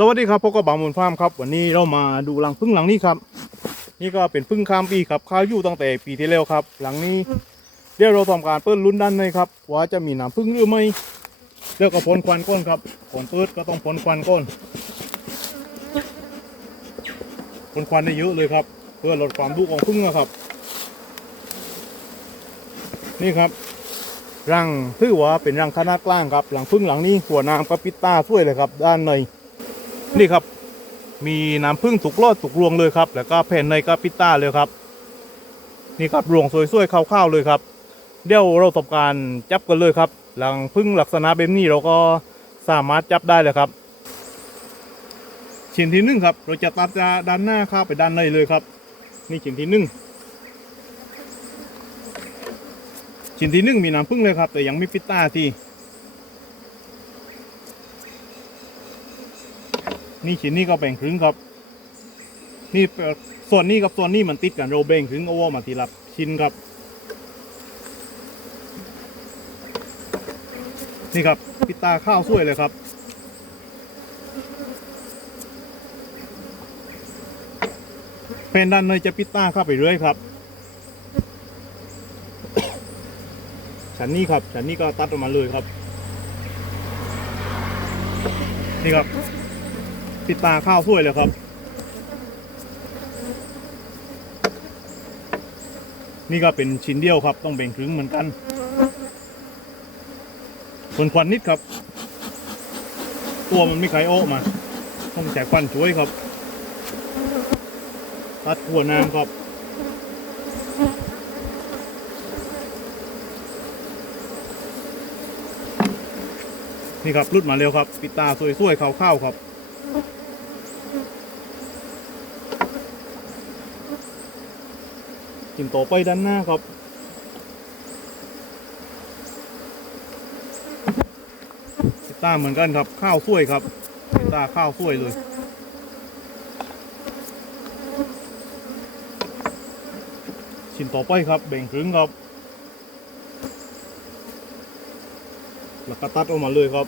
สวัสดีครับพบกับบางมูลฟาร์มครับ วันนี้เรามาดูหลังพึ่งหลังนี้ครับ นี่ก็เป็นพึ่งข้ามปีครับข้าวอยู่ตั้งแต่ปีที่แล้วครับ หลังนี้เดี๋ยวเราทำการเปิดลุ้นด้านในครับว่าจะมีน้ำพึ่งหรือไม่เดี๋ยวก็พ่นควันก้นครับก่อนเปิดก็ต้องพ่นควันก้นพ่นควันได้เยอะเลยครับ เพื่อลดความดุของพึ่งนะครับ นี่ครับรังถือว่าเป็นรังขนาดกลางครับ หลังพึ่งหลังนี้หัวน้ำกระปิดตาช่วยเลยครับ ด้านใน นี่ครับ มีน้ำพึ่งถูกรอดถูกรวงเลยครับ แล้วก็แผ่นในกระปิดตาเลยครับ นี่ครับรวงสวยๆข้าวๆเลยครับ เดี๋ยวเราทำการจับกันเลยครับ หลังพึ่งลักษณะแบบนี้เราก็สามารถจับได้เลยครับชิ้นที่หนึ่งครับ เราจะตัดจากด้านหน้าข้าไปด้านในเลยครับ นี่ชิ้นที่หนึ่งชิ้นที่หนึ่งมีน้ำพึ่งเลยครับ แต่ยังไม่ปิดตาที นี่ชิ้นนี้ก็แบ่งครึ่งครับ นี่ส่วนนี้กับส่วนนี้มันติดกันเราแบ่งครึ่งเอาวมาทีละชิ้นครับ นี่ครับปิตาข้าวสวยเลยครับเป็นด้านในจะปิดตาเข้าไปเรื่อยครับชั้นนี้ครับชั้นนี้ก็ตัดออกมาเลยครับ นี่ครับ ปิดตาข้าวสวยเลยครับ นี่ก็เป็นชิ้นเดียวครับ ต้องแบ่งครึ่งเหมือนกันคนควันนิดครับ ตัวมันไม่ไขโอ้มา ต้องใช้ควันช่วยครับตัดหัวน้ำครับนี่ครับรุดมาเร็วครับ ปิดตาสวยๆข้าวๆครับ กินต่อไปด้านหน้าครับปิดตาเหมือนกันครับ ข้าวสวยครับปิดตาข้าวสวยเลยชิ้นต่อไปครับแบ่งครึ่งครับ แล้วก็ตัดออกมาเลยครับ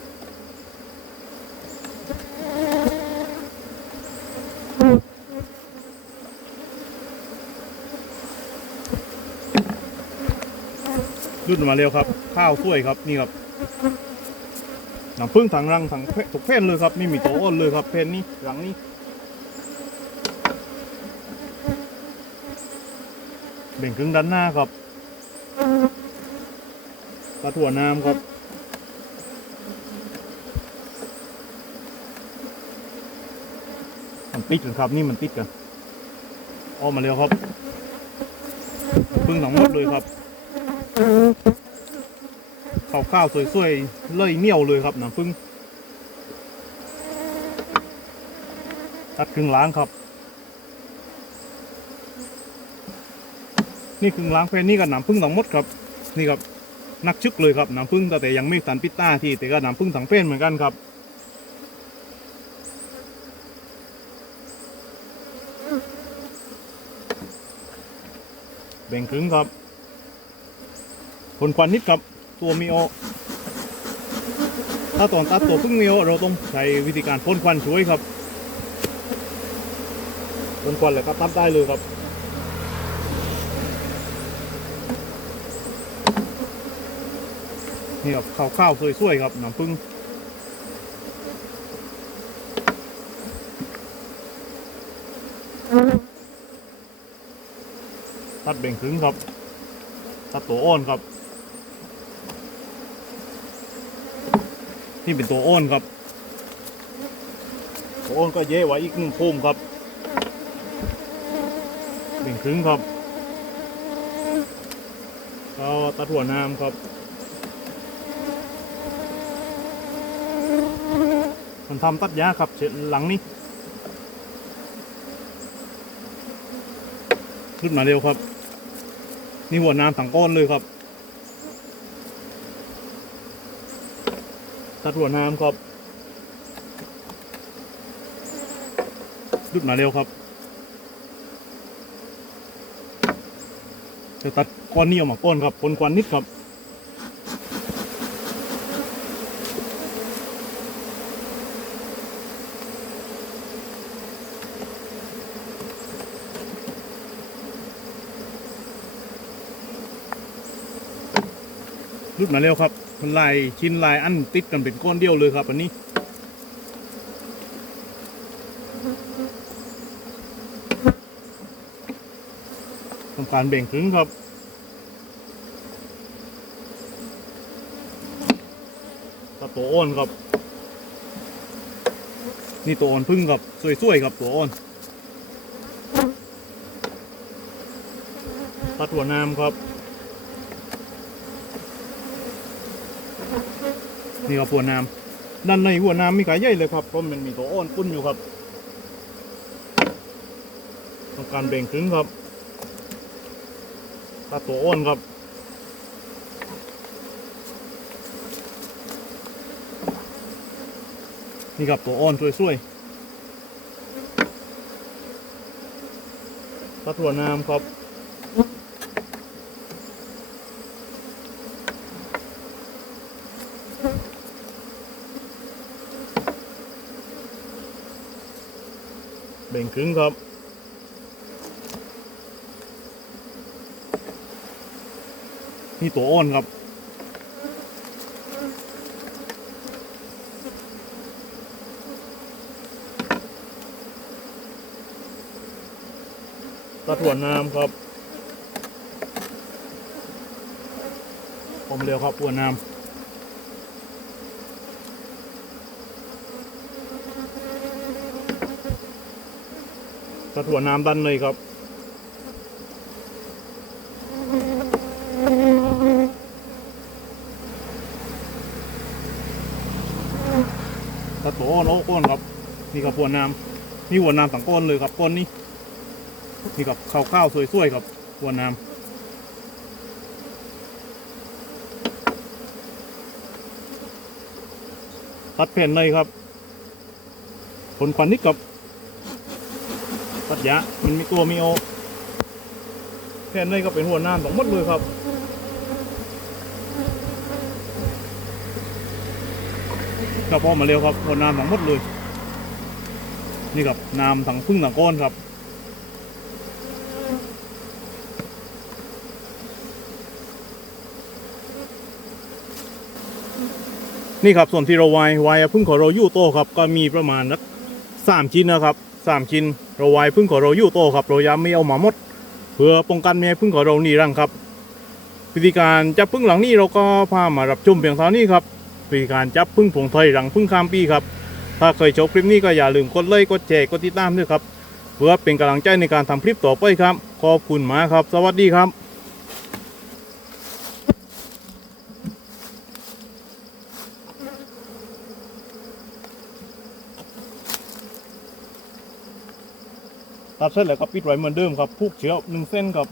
รุ่นมาเร็วครับ ข้าวสวยครับนี่ครับน้ำผึ้งถังรังถังเพทุกเพนเลยครับไม่มีโตอ้นเลยครับเพนนี้หลังนี้เบ่งครึ่งด้านหน้าครับกระถั่วน้ำครับมันติดกันครับนี่มันติดกันออกมาเร็วครับพึ่งทั้งหมดเลยครับ ข้าวข้าวๆสวยๆเลยเหนียวเลยครับน้ำพึ่งตัดครึ่งล้างครับ นี่ครึ่งล้างแพนนี่กับน้ำพึ่งทั้งหมดครับ นี่ครับนักชึกเลยครับน้ำพึ่งแต่ยังไม่สันปิดตาที่แต่ก็น้ำพึ่งทั้งเป็นเหมือนกันครับแบ่งครึ่งครับ ผลควันนิดครับตัวมีโอถ้าตอนตัดตัวพึ่งมีโอเราต้องใช้วิธีการพ่นควันช่วยครับพ่นควันเลยครับตัดได้เลยครับนี่ครับข้าวข้าวๆสวยๆครับน้ำพึ่งตัดแบ่งครึ่งครับ ตัดตัวอ้อนครับ นี่เป็นตัวอ้อนครับตัวอ้อนก็เย่ไว้อีกหนึ่งพุ่มครับแบ่งครึ่งครับก็ตัดหัวน้ำครับมันทำตัดยาครับเสร็จหลังนี้ขึ้นมาเร็วครับ นี่หัวน้ำถังก้อนเลยครับ ตัดหัวน้ำครับดุดมาเร็วครับจะตัดก้อนนี้ออกมาก้อนครับคนควันนิดครับ รุดมาเร็วครับมันลายชิ้นลายอันติดกันเป็นก้อนเดียวเลยครับ อันนี้ทำการแบ่งครึ่งครับตัดตัวอ้อนครับ นี่ตัวอ่อนพึ่งครับสวยๆครับตัวอ่อนตัดหัวน้ำครับ นี่ครับหัวน้ำด้านในหัวน้ำมีขายใหญ่เลยครับเพราะมันมีตัวอ้อนปุ้นอยู่ครับทำการแบ่งครึ่งครับตัดตัวอ้อนครับนี่ครับตัวอ้อนสวยๆตัดตัวน้ำครับ แบ่งครึ่งครับ นี่ตัวอ้อนครับตัดหัวน้ำครับ ผมเร็วครับหัวน้ำ ตัดหัวน้ำดันเลยครับตัดตัวอ้อนโอ้ก้อนครับ นี่ครับหัวน้ำนี่หัวน้ำสังก้อนเลยครับก้อนนี้นี่กับข้าวข้าวๆสวยๆครับหัวน้ำตัดแผ่นเลยครับ ผลควันนิดกับัดยะมันมีตัวมีโอแผ่นเลยก็เป็นหัวน้ำทั้งมดเลยครับครับพอมาเร็วครับหัวน้ำทั้งมดเลย นี่กับน้ำทั้งพึ่งทั้งก้อนครับนี่ครับส่วนที่เราไวายไวายพึ่งของเราอยู่โตครับ ก็มีประมาณนักสามชิ้นนะครับ สามชิ้นเราไว้พึ่งของเราอยู่โตครับเราย้ำไม่เอาหมาหมด เพื่อป้องกันไม่ให้พึ่งของเราหนีรังครับ วิธีการจับพึ่งหลังนี้เราก็พามารับชมเพียงเท่านี้ครับวิธีการจับพึ่งผงไทยหลังพึ่งข้ามปีครับถ้าเคยชมคลิปนี้ก็อย่าลืมกดไลค์กดแชร์กดติดตามด้วยครับ เพื่อเป็นกำลังใจในการทำคลิปต่อไปครับ ขอบคุณมากครับ สวัสดีครับ ตัดเส้นแล้วก็ปิดไว้เหมือนเดิมครับผูกเชือกหนึ่งเส้นครับ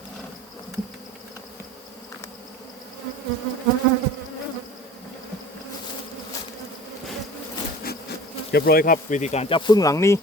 เรียบร้อยครับ วิธีการจับพึ่งหลังนี้